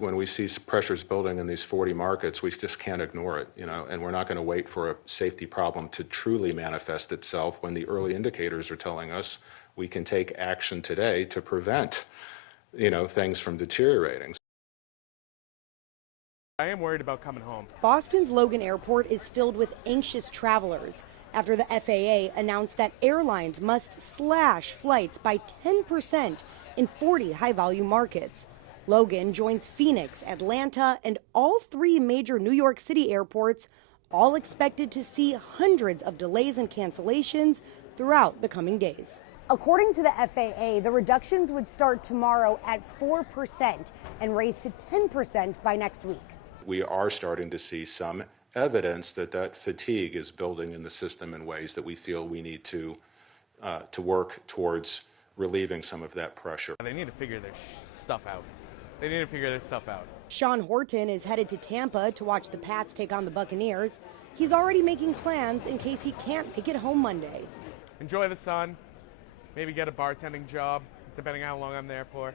When we see pressures building in these 40 markets, we just can't ignore it, and we're not going to wait for a safety problem to truly manifest itself when the early indicators are telling us we can take action today to prevent, things from deteriorating. I am worried about coming home. Boston's Logan Airport is filled with anxious travelers after the FAA announced that airlines must slash flights by 10% in 40 high-volume markets. Logan joins Phoenix, Atlanta, and all 3 major New York City airports, all expected to see hundreds of delays and cancellations throughout the coming days. According to the FAA, the reductions would start tomorrow at 4% and raise to 10% by next week. We are starting to see some evidence that fatigue is building in the system in ways that we feel we need to work towards relieving some of that pressure. They need to figure their stuff out. They need to figure their stuff out. Sean Horton is headed to Tampa to watch the Pats take on the Buccaneers. He's already making plans in case he can't make it home Monday. Enjoy the sun. Maybe get a bartending job, depending on how long I'm there for.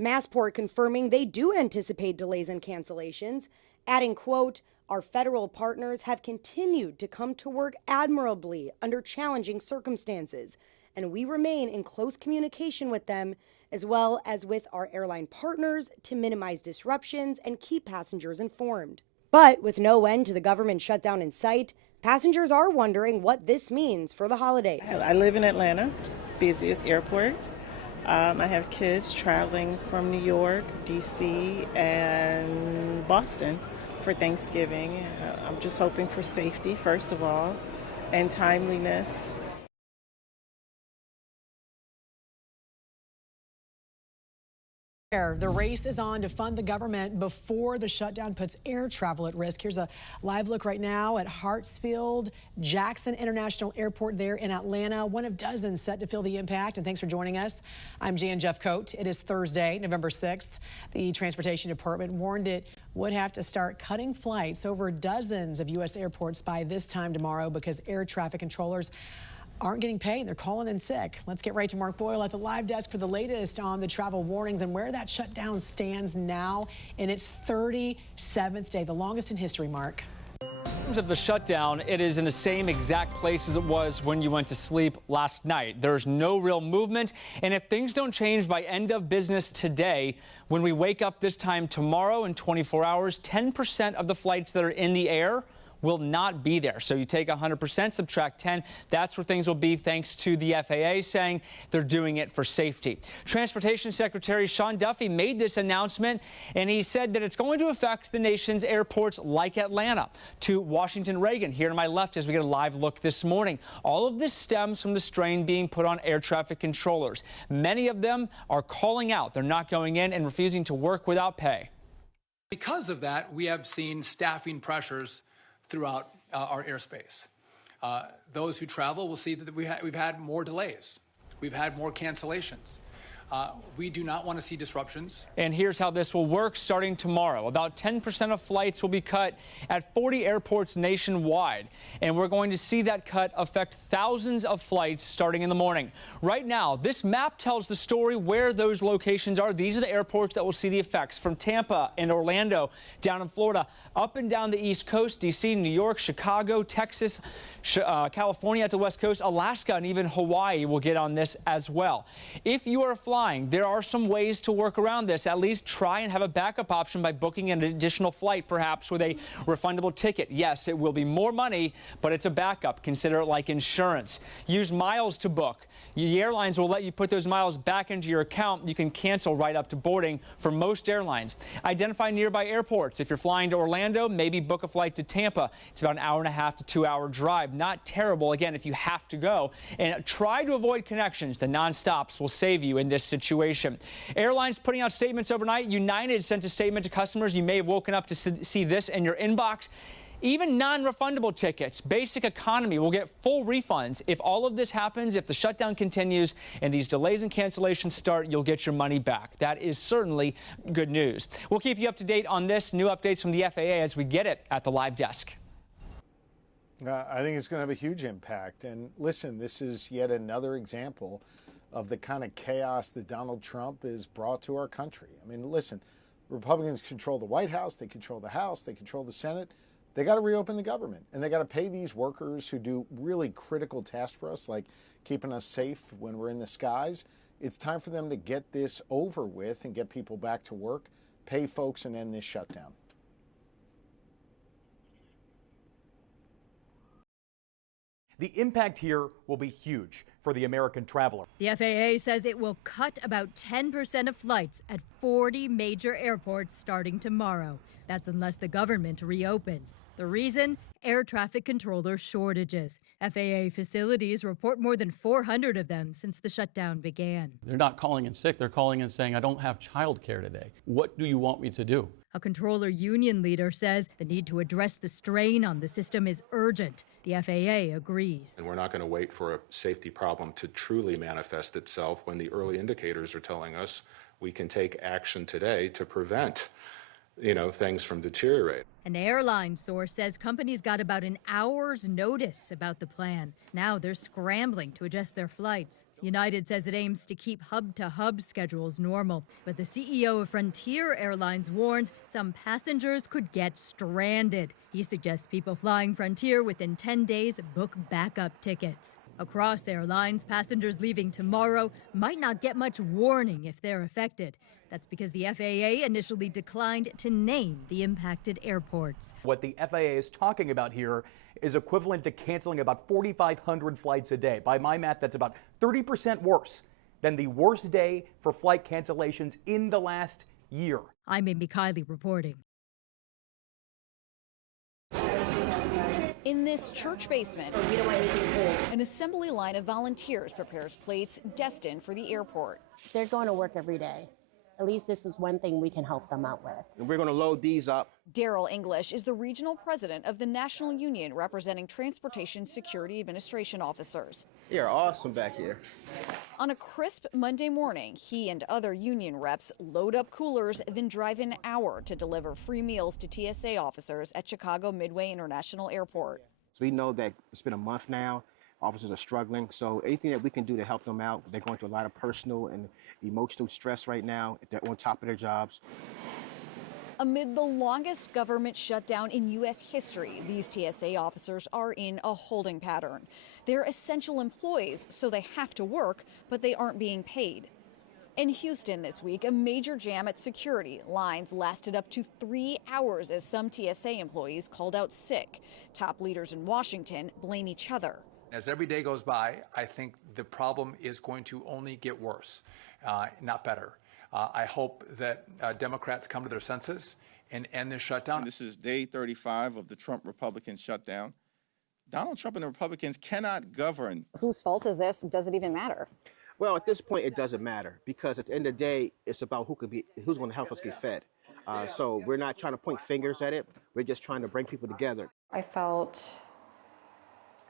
Massport confirming they do anticipate delays and cancellations, adding, quote, "Our federal partners have continued to come to work admirably under challenging circumstances, and we remain in close communication with them as well as with our airline partners to minimize disruptions and keep passengers informed." But with no end to the government shutdown in sight, passengers are wondering what this means for the holidays. I live in Atlanta, busiest airport. I have kids traveling from New York, D.C., and Boston for Thanksgiving. I'm just hoping for safety, first of all, and timeliness. The race is on to fund the government before the shutdown puts air travel at risk. Here's a live look right now at Hartsfield Jackson International Airport there in Atlanta, one of dozens set to feel the impact. And thanks for joining us. I'm Jan Jeffcoat. It is Thursday, November 6th. The Transportation Department warned it would have to start cutting flights over dozens of U.S. airports by this time tomorrow because air traffic controllers aren't getting paid. They're calling in sick. Let's get right to Mark Boyle at the live desk for the latest on the travel warnings and where that shutdown stands now in its 37th day, the longest in history, Mark. In terms of the shutdown, it is in the same exact place as it was when you went to sleep last night. There's no real movement, and if things don't change by end of business today, when we wake up this time tomorrow in 24 hours, 10% of the flights that are in the air will not be there. So you take 100%, subtract 10. That's where things will be, thanks to the FAA saying they're doing it for safety. Transportation Secretary Sean Duffy made this announcement, and he said that it's going to affect the nation's airports like Atlanta. To Washington Reagan, here to my left as we get a live look this morning. All of this stems from the strain being put on air traffic controllers. Many of them are calling out. They're not going in and refusing to work without pay. Because of that, we have seen staffing pressures throughout our airspace. Those who travel will see that we've had more delays. We've had more cancellations. We do not want to see disruptions. And here's how this will work starting tomorrow. About 10% of flights will be cut at 40 airports nationwide. And we're going to see that cut affect thousands of flights starting in the morning. Right now, this map tells the story where those locations are. These are the airports that will see the effects from Tampa and Orlando down in Florida, up and down the East Coast, D.C., New York, Chicago, Texas, California at the West Coast, Alaska, and even Hawaii will get on this as well. If you are flying, there are some ways to work around this. At least try and have a backup option by booking an additional flight, perhaps with a refundable ticket. Yes, it will be more money, but it's a backup. Consider it like insurance. Use miles to book. The airlines will let you put those miles back into your account. You can cancel right up to boarding for most airlines. Identify nearby airports. If you're flying to Orlando, maybe book a flight to Tampa. It's about an hour-and-a-half to 2-hour drive. Not terrible, again, if you have to go. And try to avoid connections. The non-stops will save you in this situation. Airlines putting out statements overnight. United sent a statement to customers. You may have woken up to see this in your inbox. Even non-refundable tickets, basic economy will get full refunds. If all of this happens, if the shutdown continues and these delays and cancellations start, you'll get your money back. That is certainly good news. We'll keep you up to date on this. New updates from the FAA as we get it at the live desk. I think it's going to have a huge impact. And listen, this is yet another example of the kind of chaos that Donald Trump has brought to our country. I mean, listen, Republicans control the White House, they control the House, they control the Senate. They got to reopen the government, and they got to pay these workers who do really critical tasks for us, like keeping us safe when we're in the skies. It's time for them to get this over with and get people back to work, pay folks, and end this shutdown. The impact here will be huge for the American traveler. The FAA says it will cut about 10% of flights at 40 major airports starting tomorrow. That's unless the government reopens. The reason? Air traffic controller shortages. FAA facilities report more than 400 of them since the shutdown began. They're not calling in sick. They're calling in saying, I don't have childcare today. What do you want me to do? A controller union leader says the need to address the strain on the system is urgent. The FAA agrees. And we're not going to wait for a safety problem to truly manifest itself when the early indicators are telling us we can take action today to prevent, things from deteriorating. An airline source says companies got about an hour's notice about the plan. Now they're scrambling to adjust their flights. United says it aims to keep hub-to-hub schedules normal, but the CEO of Frontier Airlines warns some passengers could get stranded. He suggests people flying Frontier within 10 days book backup tickets. Across airlines, passengers leaving tomorrow might not get much warning if they're affected. That's because the FAA initially declined to name the impacted airports. What the FAA is talking about here is equivalent to canceling about 4,500 flights a day. By my math, that's about 30% worse than the worst day for flight cancellations in the last year. I'm Amy Kiley reporting. In this church basement, an assembly line of volunteers prepares plates destined for the airport. They're going to work every day. At least this is one thing we can help them out with. And we're going to load these up. Daryl English is the regional president of the National Union representing Transportation Security Administration officers. You're awesome back here. On a crisp Monday morning, he and other union reps load up coolers, then drive an hour to deliver free meals to TSA officers at Chicago Midway International Airport. So we know that it's been a month now. Officers are struggling, so anything that we can do to help them out. They're going through a lot of personal and emotional stress right now. They're on top of their jobs. Amid the longest government shutdown in U.S. history, these TSA officers are in a holding pattern. They're essential employees, so they have to work, but they aren't being paid. In Houston this week, a major jam at security. Lines lasted up to 3 hours as some TSA employees called out sick. Top leaders in Washington blame each other. As every day goes by, I think the problem is going to only get worse, not better. I hope that Democrats come to their senses and end this shutdown. This is day 35 of the Trump Republican shutdown. Donald Trump and the Republicans cannot govern. Whose fault is this? Does it even matter? Well, at this point, it doesn't matter because at the end of the day, it's about who's going to help us get fed. So we're not trying to point fingers at it. We're just trying to bring people together. I felt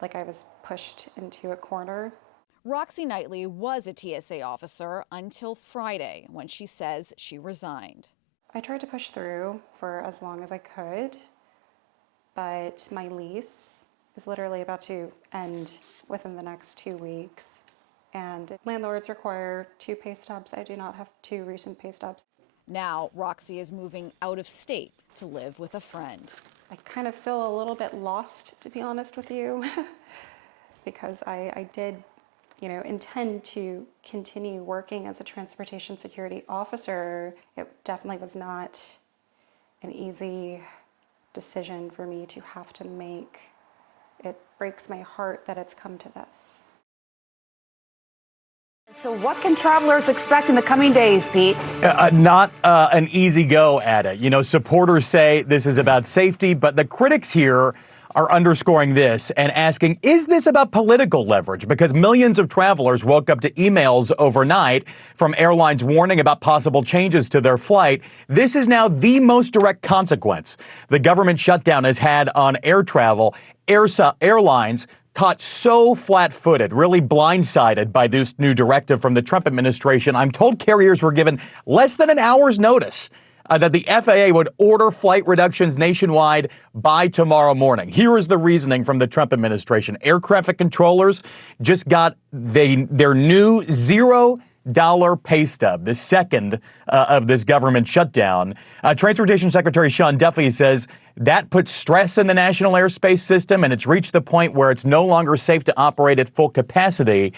like I was pushed into a corner. Roxy Knightley was a TSA officer until Friday, when she says she resigned. I tried to push through for as long as I could, but my lease is literally about to end within the next 2 weeks. And landlords require 2 pay stubs. I do not have 2 recent pay stubs. Now, Roxy is moving out of state to live with a friend. I kind of feel a little bit lost, to be honest with you, because I did, intend to continue working as a transportation security officer. It definitely was not an easy decision for me to have to make. It breaks my heart that it's come to this. So what can travelers expect in the coming days, Pete? Not an easy go at it. Supporters say this is about safety, but the critics here are underscoring this and asking, is this about political leverage? Because millions of travelers woke up to emails overnight from airlines warning about possible changes to their flight. This is now the most direct consequence the government shutdown has had on air travel. Airlines caught so flat-footed, really blindsided by this new directive from the Trump administration. I'm told carriers were given less than an hour's notice that the FAA would order flight reductions nationwide by tomorrow morning. Here is the reasoning from the Trump administration. Air traffic controllers just got their new zero pay stub, the second of this government shutdown. Transportation Secretary Sean Duffy says that puts stress in the national airspace system, and it's reached the point where it's no longer safe to operate at full capacity.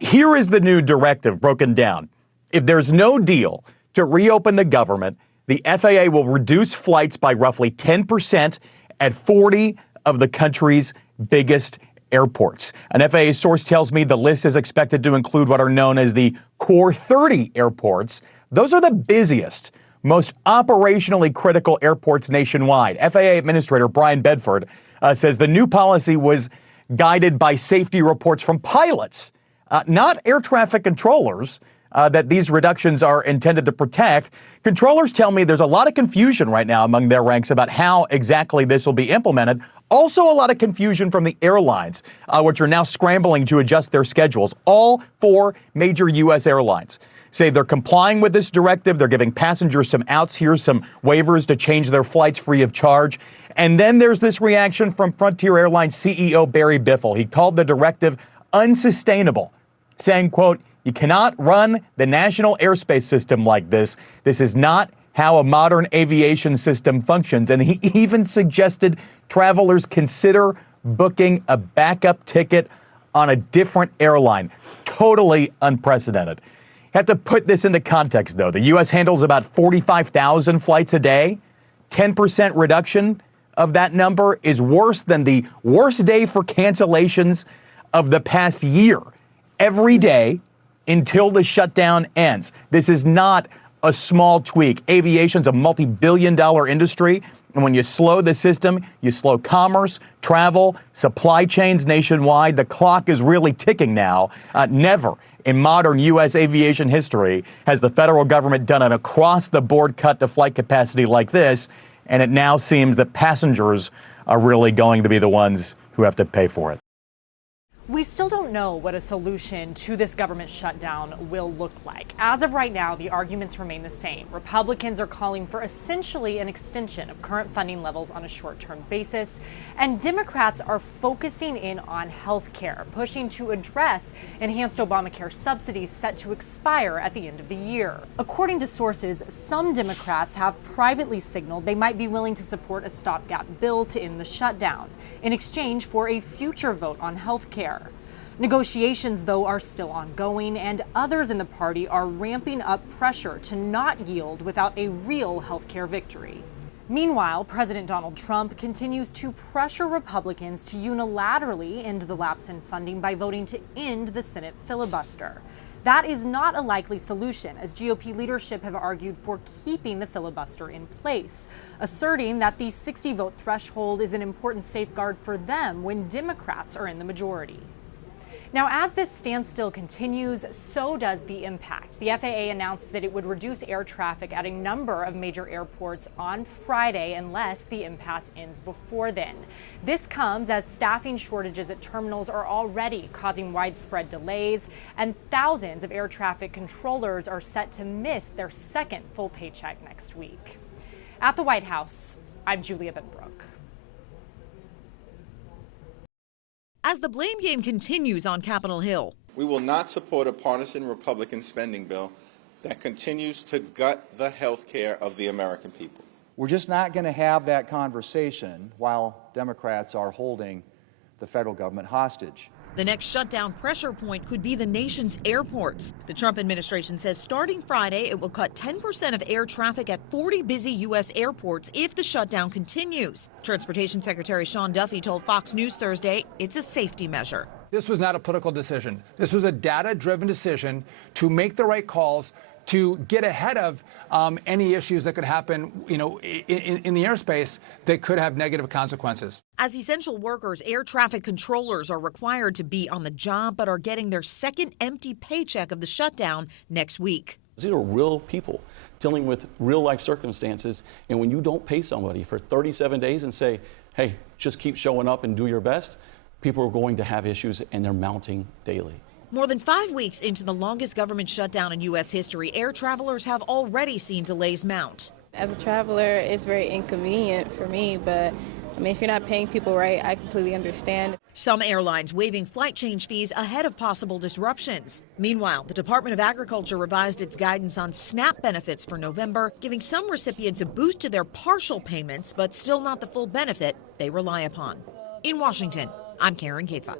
Here is the new directive broken down. If there's no deal to reopen the government, the FAA will reduce flights by roughly 10% at 40 of the country's biggest airports. An FAA source tells me the list is expected to include what are known as the Core 30 airports. Those are the busiest, most operationally critical airports nationwide. FAA Administrator Brian Bedford says the new policy was guided by safety reports from pilots, not air traffic controllers, that these reductions are intended to protect. Controllers tell me there's a lot of confusion right now among their ranks about how exactly this will be implemented. Also a lot of confusion from the airlines, which are now scrambling to adjust their schedules. All 4 major U.S. airlines say they're complying with this directive. They're giving passengers some outs here, some waivers to change their flights free of charge. And then there's this reaction from Frontier Airlines CEO Barry Biffle. He called the directive unsustainable, saying, quote, "You cannot run the national airspace system like this. This is not how a modern aviation system functions." And he even suggested travelers consider booking a backup ticket on a different airline. Totally unprecedented. You have to put this into context, though. The U.S. handles about 45,000 flights a day. 10% reduction of that number is worse than the worst day for cancellations of the past year. Every day until the shutdown ends. This is not a small tweak. Aviation's a multi-billion-dollar industry, and when you slow the system, you slow commerce, travel, supply chains nationwide. The clock is really ticking now. Never in modern U.S. aviation history has the federal government done an across-the-board cut to flight capacity like this, and it now seems that passengers are really going to be the ones who have to pay for it. We still don't know what a solution to this government shutdown will look like. As of right now, the arguments remain the same. Republicans are calling for essentially an extension of current funding levels on a short-term basis, and Democrats are focusing in on health care, pushing to address enhanced Obamacare subsidies set to expire at the end of the year. According to sources, some Democrats have privately signaled they might be willing to support a stopgap bill to end the shutdown in exchange for a future vote on health care. Negotiations, though, are still ongoing, and others in the party are ramping up pressure to not yield without a real healthcare victory. Meanwhile, President Donald Trump continues to pressure Republicans to unilaterally end the lapse in funding by voting to end the Senate filibuster. That is not a likely solution, as GOP leadership have argued for keeping the filibuster in place, asserting that the 60-vote threshold is an important safeguard for them when Democrats are in the majority. Now, as this standstill continues, so does the impact. The FAA announced that it would reduce air traffic at a number of major airports on Friday unless the impasse ends before then. This comes as staffing shortages at terminals are already causing widespread delays, and thousands of air traffic controllers are set to miss their second full paycheck next week. At the White House, I'm Julia Benbrook. As the blame game continues on Capitol Hill. We will not support a partisan Republican spending bill that continues to gut the health care of the American people. We're just not going to have that conversation while Democrats are holding the federal government hostage. The next shutdown pressure point could be the nation's airports. The Trump administration says starting Friday, it will cut 10% of air traffic at 40 busy U.S. airports if the shutdown continues. Transportation Secretary Sean Duffy told Fox News Thursday it's a safety measure. This was not a political decision. This was a data-driven decision to make the right calls, to get ahead of any issues that could happen, in the airspace that could have negative consequences. As essential workers, air traffic controllers are required to be on the job but are getting their second empty paycheck of the shutdown next week. These are real people dealing with real life circumstances. And when you don't pay somebody for 37 days and say, hey, just keep showing up and do your best, people are going to have issues, and they're mounting daily. More than 5 weeks into the longest government shutdown in U.S. history, air travelers have already seen delays mount. As a traveler, it's very inconvenient for me, but I mean, if you're not paying people right, I completely understand. Some airlines waiving flight change fees ahead of possible disruptions. Meanwhile, the Department of Agriculture revised its guidance on SNAP benefits for November, giving some recipients a boost to their partial payments, but still not the full benefit they rely upon. In Washington, I'm Karen Kafa.